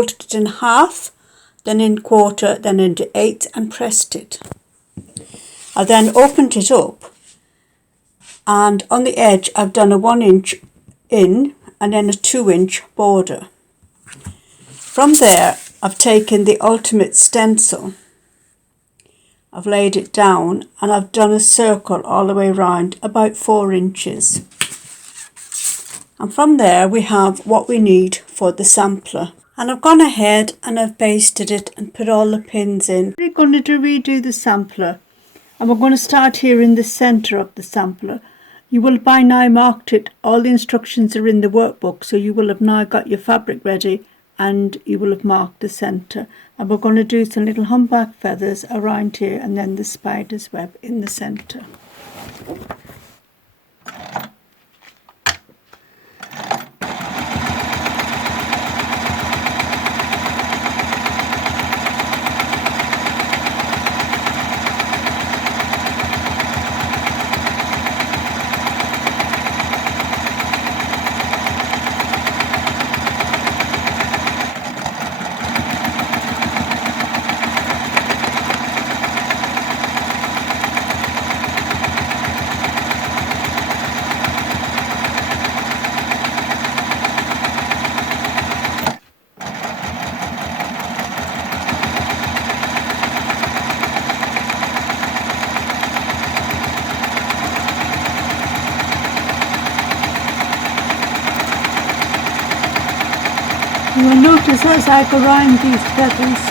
folded it in half, then in quarter, then into eighths and pressed it. I then opened it up, and on the edge I've done a 1 inch in and then a 2-inch border. From there I've taken the ultimate stencil, I've laid it down and I've done a circle all the way around about 4 inches. And from there we have what we need for the sampler. And I've gone ahead and I've basted it and put all the pins in. We're going to redo the sampler, and we're going to start here in the centre of the sampler. You will by now marked it, all the instructions are in the workbook, so you will have now got your fabric ready and you will have marked the centre. And we're going to do some little humpback feathers around here and then the spider's web in the centre. You will notice as I go round these feathers,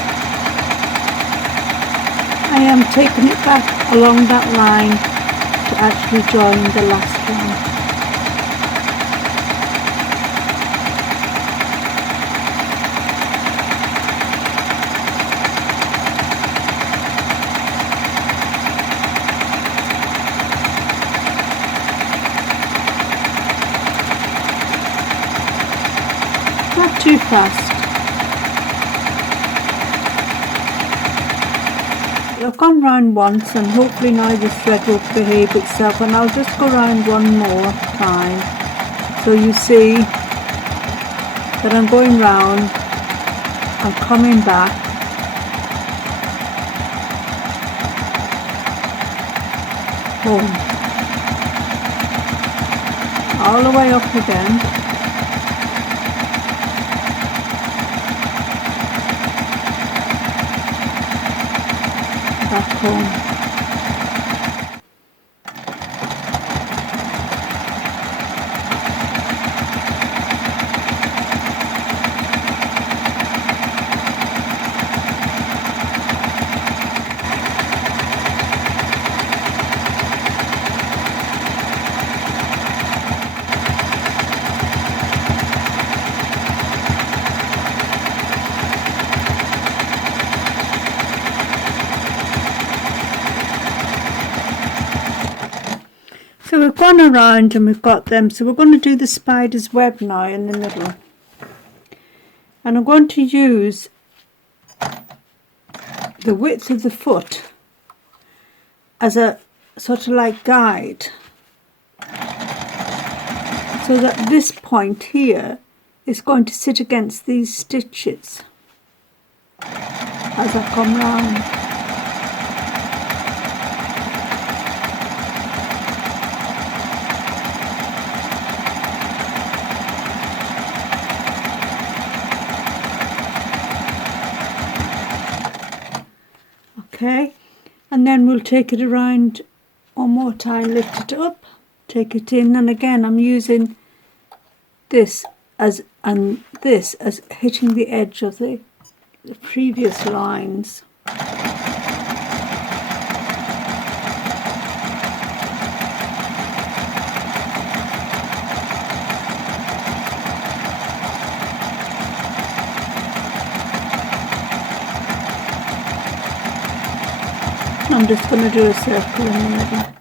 I am taking it back along that line to actually join the last one. Not too fast. I've gone round once and hopefully now the thread will behave itself, and I'll just go round one more time so you see that I'm going round and coming back. Home. All the way up again. Back home. So we've gone around and we've got them, so we're going to do the spider's web now in the middle. And I'm going to use the width of the foot as a sort of like guide, so that this point here is going to sit against these stitches as I come round. Okay, and then we'll take it around one more time, lift it up, take it in, and again I'm using this as and this as hitting the edge of the previous lines. I'm just going to do a circle in the middle.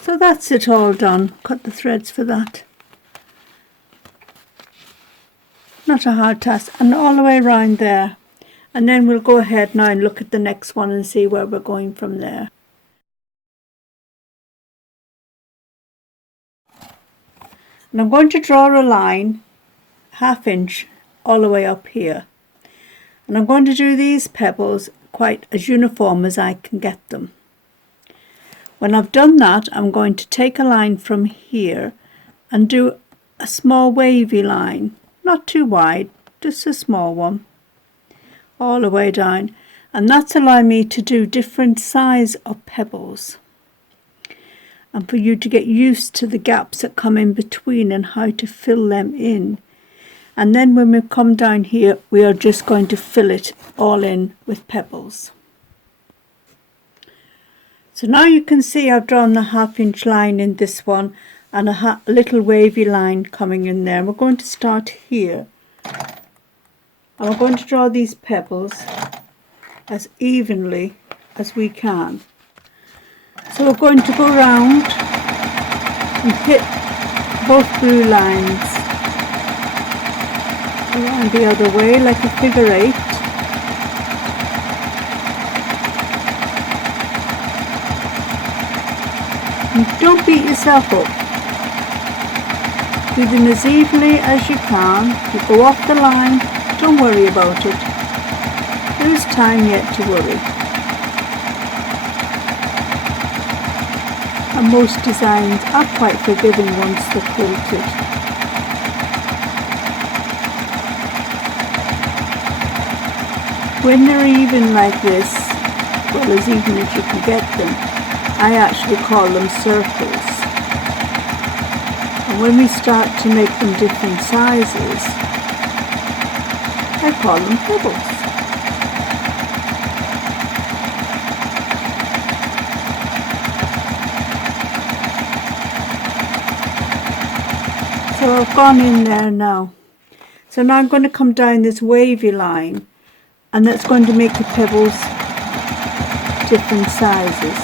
So that's it all done. Cut the threads for that. Not a hard task. And all the way around there. And then we'll go ahead now and look at the next one and see where we're going from there. And I'm going to draw a line 1/2 inch all the way up here. And I'm going to do these pebbles quite as uniform as I can get them. When I've done that, I'm going to take a line from here and do a small wavy line, not too wide, just a small one, all the way down. And that's allowing me to do different size of pebbles, and for you to get used to the gaps that come in between and how to fill them in. And then when we come down here, we are just going to fill it all in with pebbles. So now you can see I've drawn the 1/2 inch line in this one and a little wavy line coming in there. We're going to start here, and we're going to draw these pebbles as evenly as we can. So we're going to go round and hit both blue lines around the other way like a figure 8. And don't beat yourself up. Do them as evenly as you can. You go off the line, don't worry about it. There is time yet to worry. And most designs are quite forgiving once they're quilted. When they're even like this, well, as even as you can get them, I actually call them circles. And when we start to make them different sizes, I call them pebbles. So I've gone in there now. So now I'm going to come down this wavy line, and that's going to make the pebbles different sizes.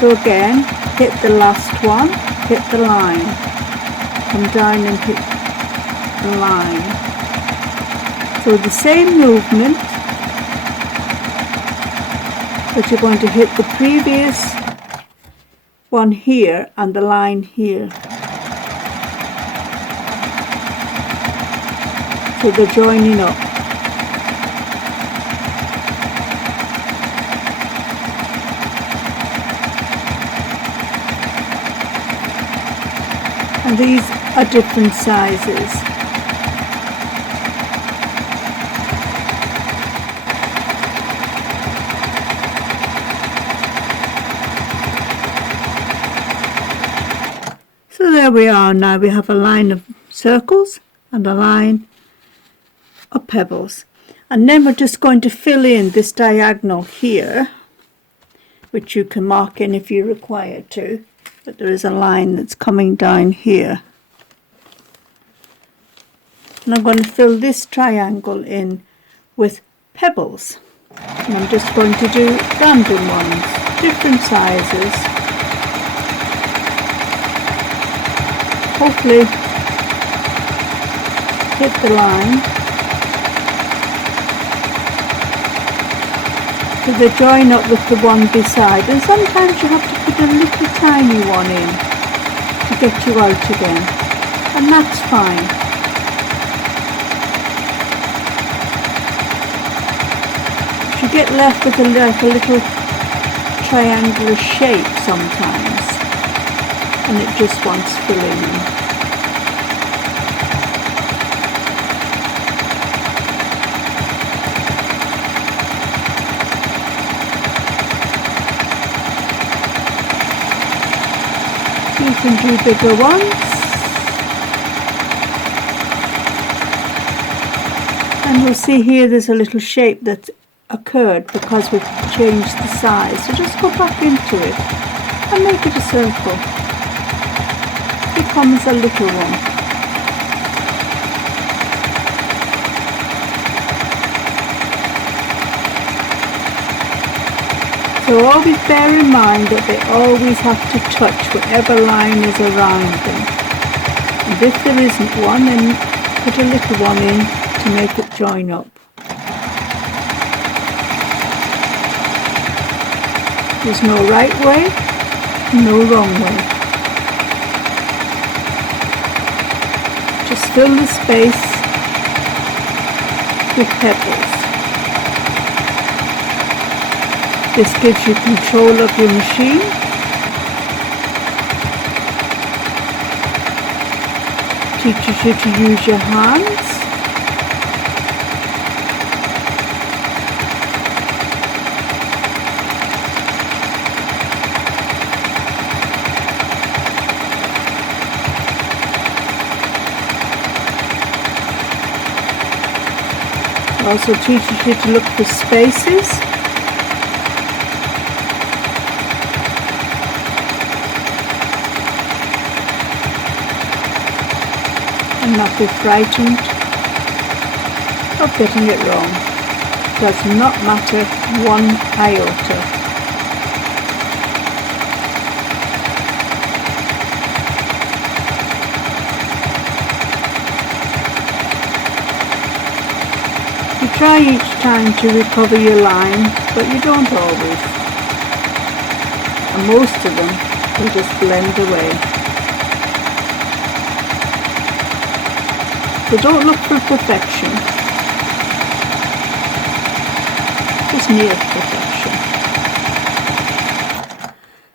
So again, hit the last one, hit the line, come down and hit the line. So the same movement, but you're going to hit the previous one here and the line here. So they're joining up. And these are different sizes. So there we are. Now we have a line of circles and a line of pebbles, and then we're just going to fill in this diagonal here, which you can mark in if you require to, but there is a line that's coming down here, and I'm going to fill this triangle in with pebbles, and I'm just going to do random ones, different sizes, hopefully hit the line. So they join up with the one beside, and sometimes you have to put a little tiny one in to get you out again, and that's fine. You get left with like a little triangular shape sometimes, and it just wants filling in. You can do bigger ones, and we'll see here there's a little shape that's occurred because we've changed the size. So just go back into it and make it a circle. It becomes a little one. So always bear in mind that they always have to touch whatever line is around them. And if there isn't one, then put a little one in to make it join up. There's no right way, no wrong way. Just fill the space with Pebbles. This gives you control of your machine. Teaches you to use your hands. Also teaches you to look for spaces. And not be frightened of getting it wrong. Does not matter one iota. You try each time to recover your line, but you don't always. And most of them will just blend away. So don't look for perfection. Just near perfection.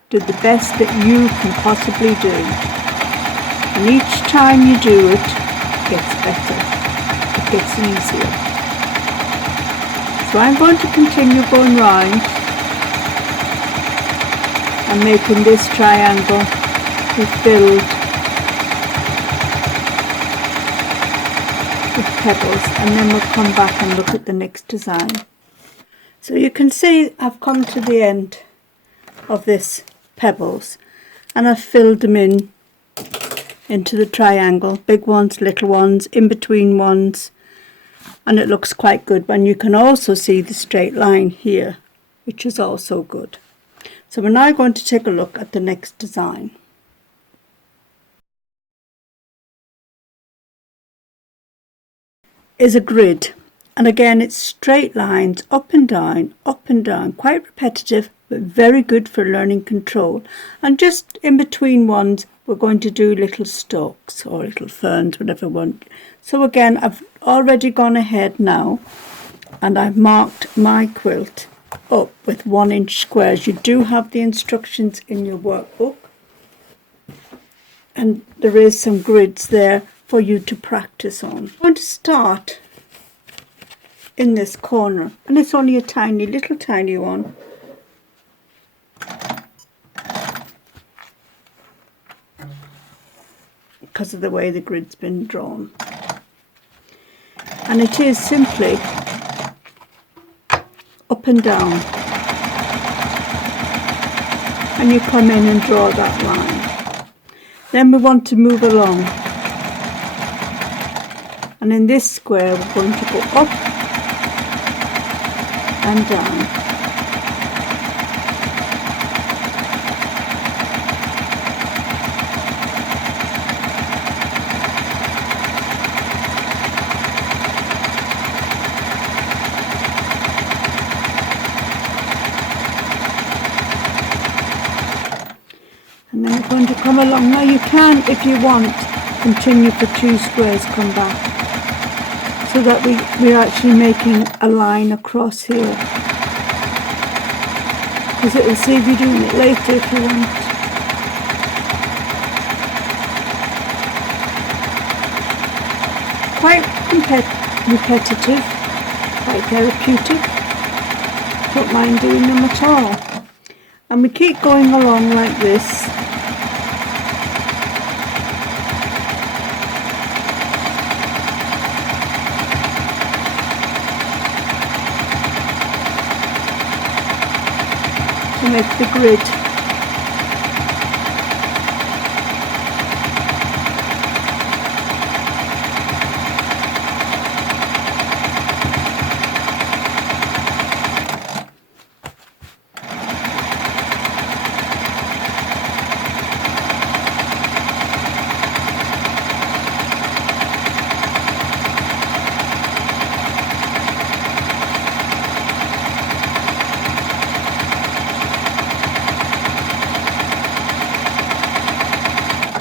Do the best that you can possibly do. And each time you do it, it gets better. It gets easier. So I'm going to continue going round and making this triangle be filled with pebbles, and then we'll come back and look at the next design. So you can see I've come to the end of this pebbles and I've filled them into the triangle, big ones, little ones, in between ones. And it looks quite good, and you can also see the straight line here, which is also good. So we're now going to take a look at the next design. Is a grid, and again it's straight lines, up and down, quite repetitive, but very good for learning control. And just in between ones we're going to do little stalks or little ferns, whatever one. So again, I've already gone ahead now and I've marked my quilt up with 1 inch squares. You do have the instructions in your workbook, and there is some grids there for you to practice on. I'm going to start in this corner, and it's only a tiny one. Because of the way the grid's been drawn. And it is simply up and down. And you come in and draw that line. Then we want to move along. And in this square we're going to go up and down. And then we're going to come along. Now you can, if you want, continue for 2 squares, come back, so that we're actually making a line across here. Because it will save you doing it later if you want. Quite repetitive, quite therapeutic. Don't mind doing them at all. And we keep going along like this. To make the grid.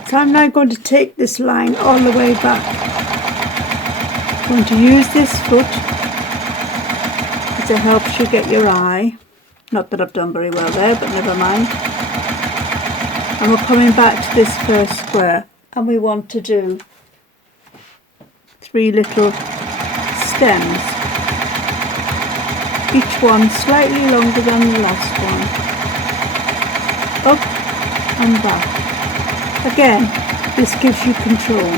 So I'm now going to take this line all the way back. I'm going to use this foot because it helps you get your eye. Not that I've done very well there, but never mind. And we're coming back to this first square, and we want to do 3 little stems, each one slightly longer than the last one, up and back. Again, this gives you control.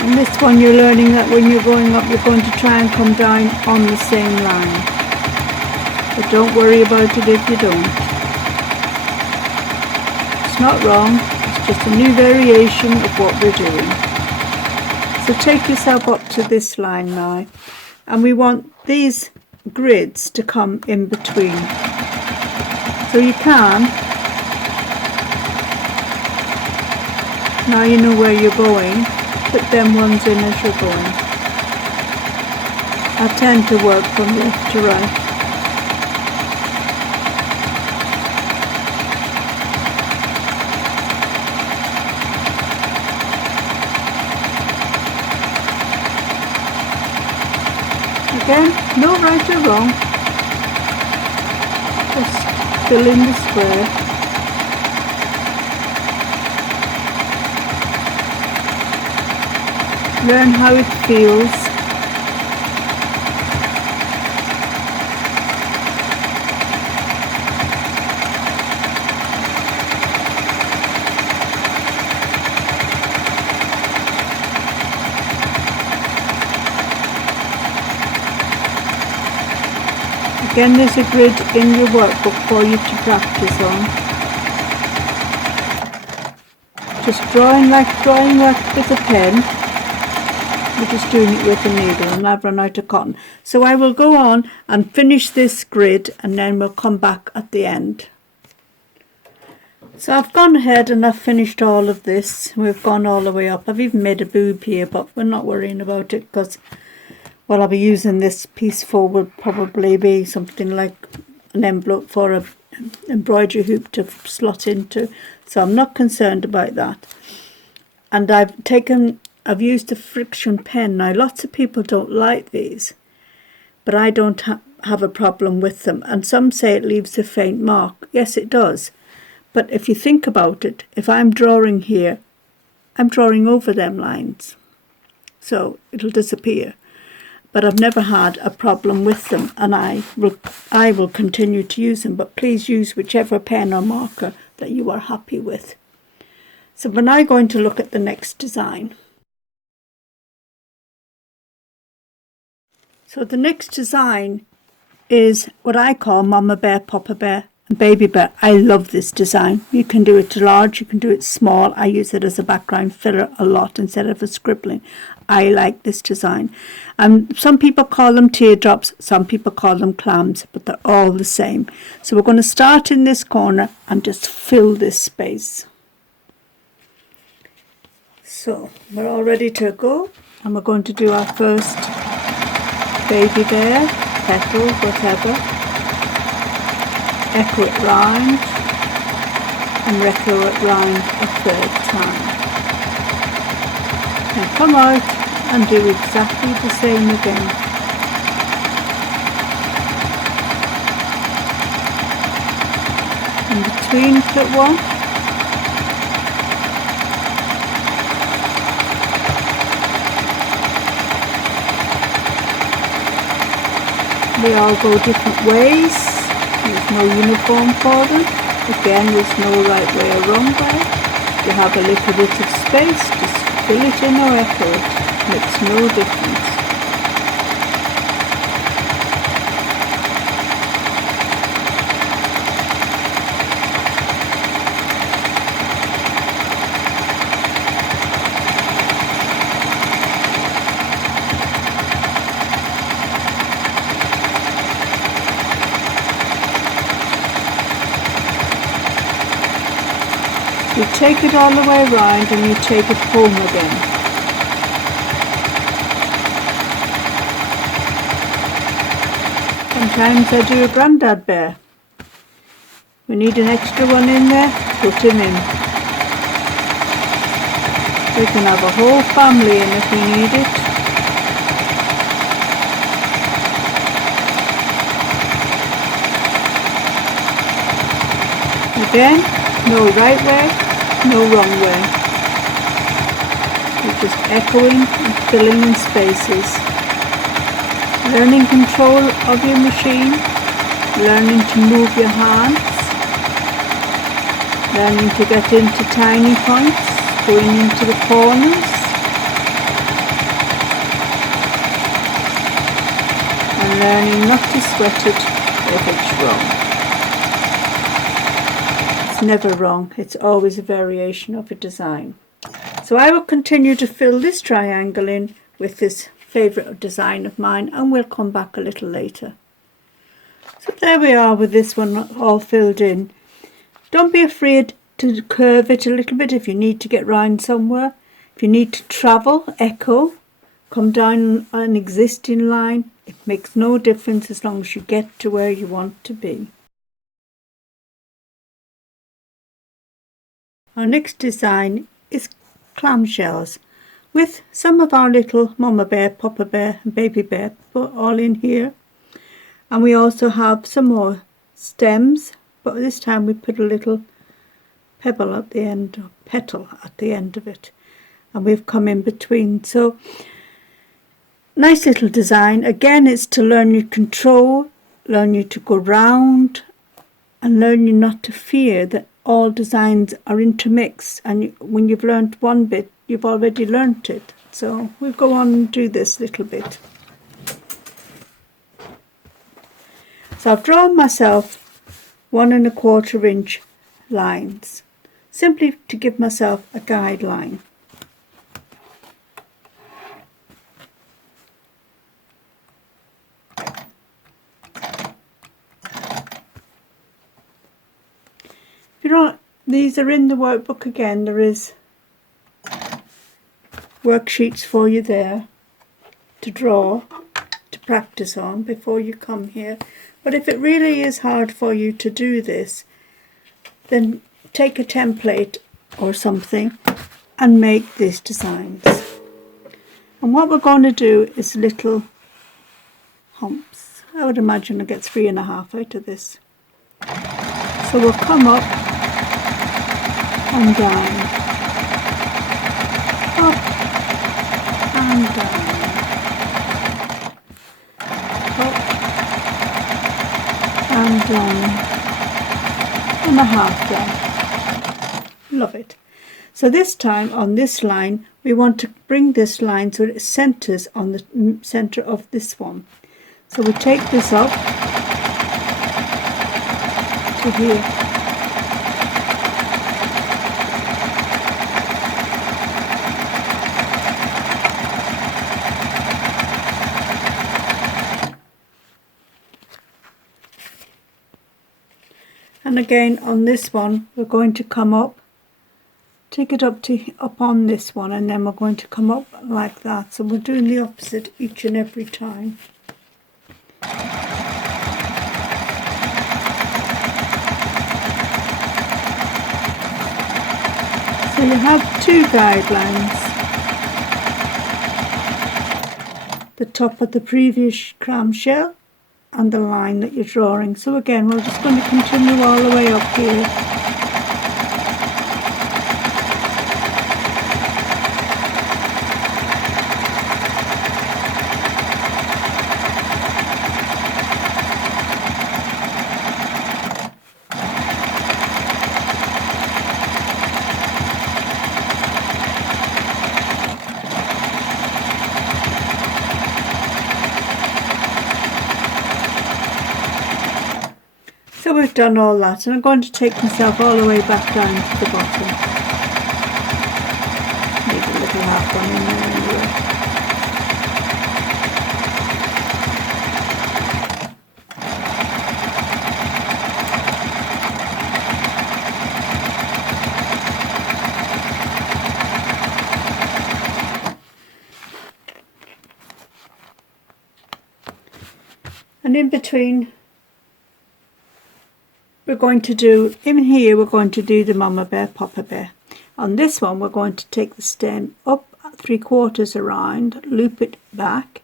And this one you're learning that when you're going up, you're going to try and come down on the same line. But don't worry about it if you don't. It's not wrong, it's just a new variation of what we're doing. So take yourself up to this line now, and we want these grids to come in between. So you can, now you know where you're going, put them ones in as you're going. I tend to work from left to right. Again, no right or wrong, just fill in the square. Learn how it feels. Again, there's a grid in your workbook for you to practice on. Just drawing like with a pen. We're just doing it with a needle, and I've run out of cotton. So I will go on and finish this grid, and then we'll come back at the end. So I've gone ahead and I've finished all of this. We've gone all the way up. I've even made a boob here, but we're not worrying about it because what I'll be using this piece for will probably be something like an envelope for an embroidery hoop to slot into. So I'm not concerned about that. And I've used a friction pen. Now lots of people don't like these, but I don't have a problem with them. And some say it leaves a faint mark. Yes, it does. But if you think about it, if I'm drawing here, I'm drawing over them lines. So it'll disappear. But I've never had a problem with them, and I will continue to use them. But please use whichever pen or marker that you are happy with. So we're now going to look at the next design. So the next design is what I call Mama Bear, Papa Bear and Baby Bear. I love this design. You can do it large, you can do it small. I use it as a background filler a lot instead of a scribbling. I like this design. Some people call them teardrops, some people call them clams, but they're all the same. So we're going to start in this corner and just fill this space. So we're all ready to go, and we're going to do our first baby bear, petal, whatever. Echo it round and echo it round a third time. And come out and do exactly the same again. In between, put one. They all go different ways. There's no uniform for them. Again, there's no right way or wrong way. You have a little bit of space, just fill it in or echo it. Makes no difference. You take it all the way around and you take it home again. Sometimes I do a grandad bear. We need an extra one in there, put him in. We can have a whole family in if we need it. Again, no right way, no wrong way. You're just echoing and filling in spaces. Learning control of your machine, learning to move your hands, learning to get into tiny points, going into the corners, and learning not to sweat it if it's wrong. It's never wrong, it's always a variation of a design. So I will continue to fill this triangle in with this favourite design of mine, and we'll come back a little later. So there we are with this one all filled in. Don't be afraid to curve it a little bit if you need to get round somewhere. If you need to travel, echo, come down an existing line. It makes no difference as long as you get to where you want to be. Our next design is clamshells, with some of our little mama bear, papa bear and baby bear put all in here. And we also have some more stems, but this time we put a little pebble at the end, or petal at the end of it, and we've come in between. So nice little design. Again, it's to learn your control, learn you to go round, and learn you not to fear that all designs are intermixed, and when you've learnt one bit, you've already learnt it. So we'll go on and do this little bit. So I've drawn myself 1 1/4 inch lines, simply to give myself a guideline. If you don't, these are in the workbook again. There is worksheets for you there to draw, to practice on before you come here. But if it really is hard for you to do this, then take a template or something and make these designs. And what we're going to do is little humps. I would imagine I get 3 1/2 out of this. So we'll come up and down, up and down, up and down, and a half down. Love it. So this time on this line, we want to bring this line so it centres on the centre of this one. So we take this up to here. And again on this one, we're going to come up, take it up on this one, and then we're going to come up like that. So we're doing the opposite each and every time. So you have 2 guidelines. The top of the previous clamshell and the line that you're drawing. So again, we're just going to continue all the way up here. So we've done all that, and I'm going to take myself all the way back down to the bottom. Maybe a little half one in there anyway. And in between we're going to do, in here we're going to do the Mama Bear, Papa Bear. On this one we're going to take the stem up 3/4 around, loop it back,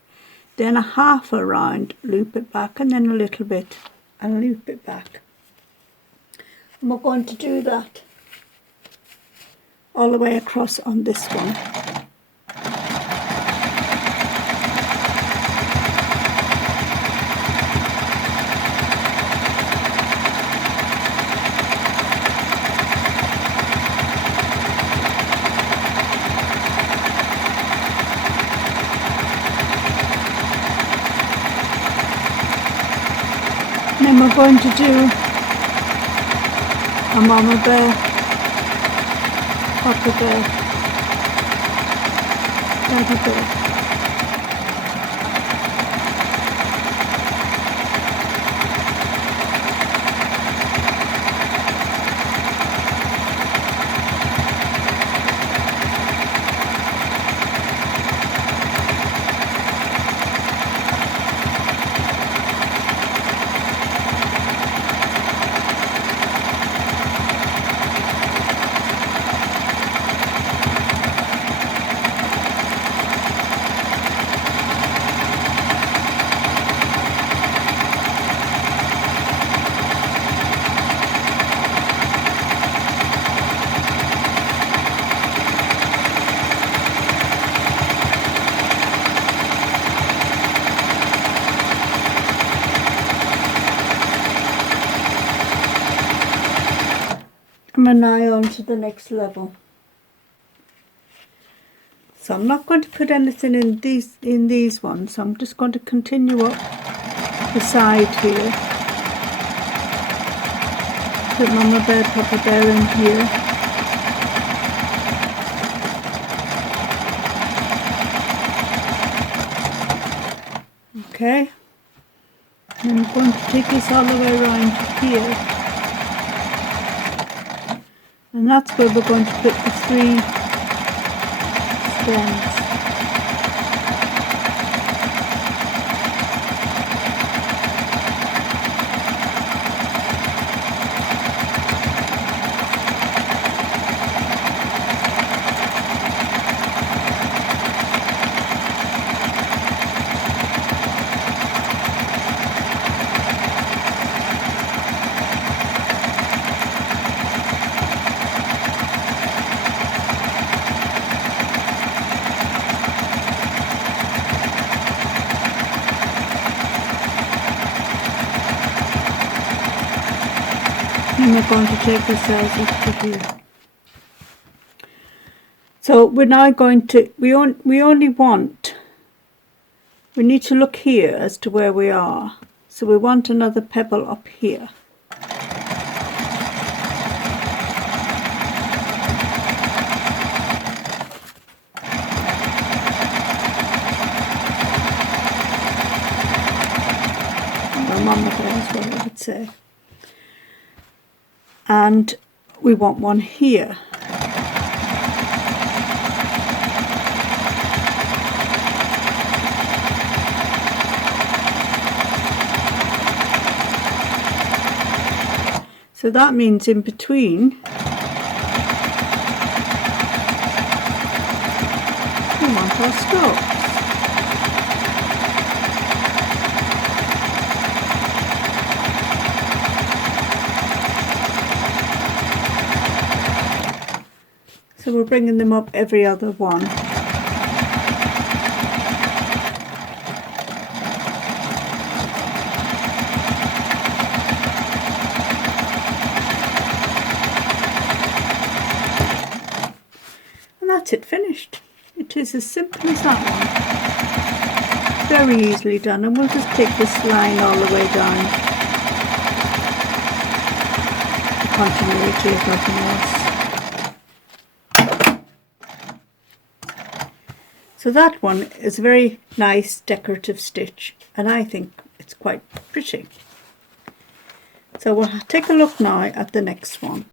then a half around, loop it back, and then a little bit and loop it back. And we're going to do that all the way across on this one. Then we're going to do a Mama Bear, Papa Bear, Daddy Bear. I'm now on to the next level. So I'm not going to put anything in these ones. I'm just going to continue up the side here. Put Mama Bear, Papa Bear in here. Okay. And I'm going to take this all the way around here. And that's where we're going to put the 3 stems. And we're going to take the cells up to here. So we're now going to, we only want, we need to look here as to where we are. So we want another pebble up here. Or Mama Bear is what I would say. And we want one here. So that means in between we want our stalks. So we're bringing them up every other one. And that's it, finished. It is as simple as that one. Very easily done, and we'll just take this line all the way down. The continuity of nothing else. So that one is a very nice decorative stitch, and I think it's quite pretty. So we'll take a look now at the next one.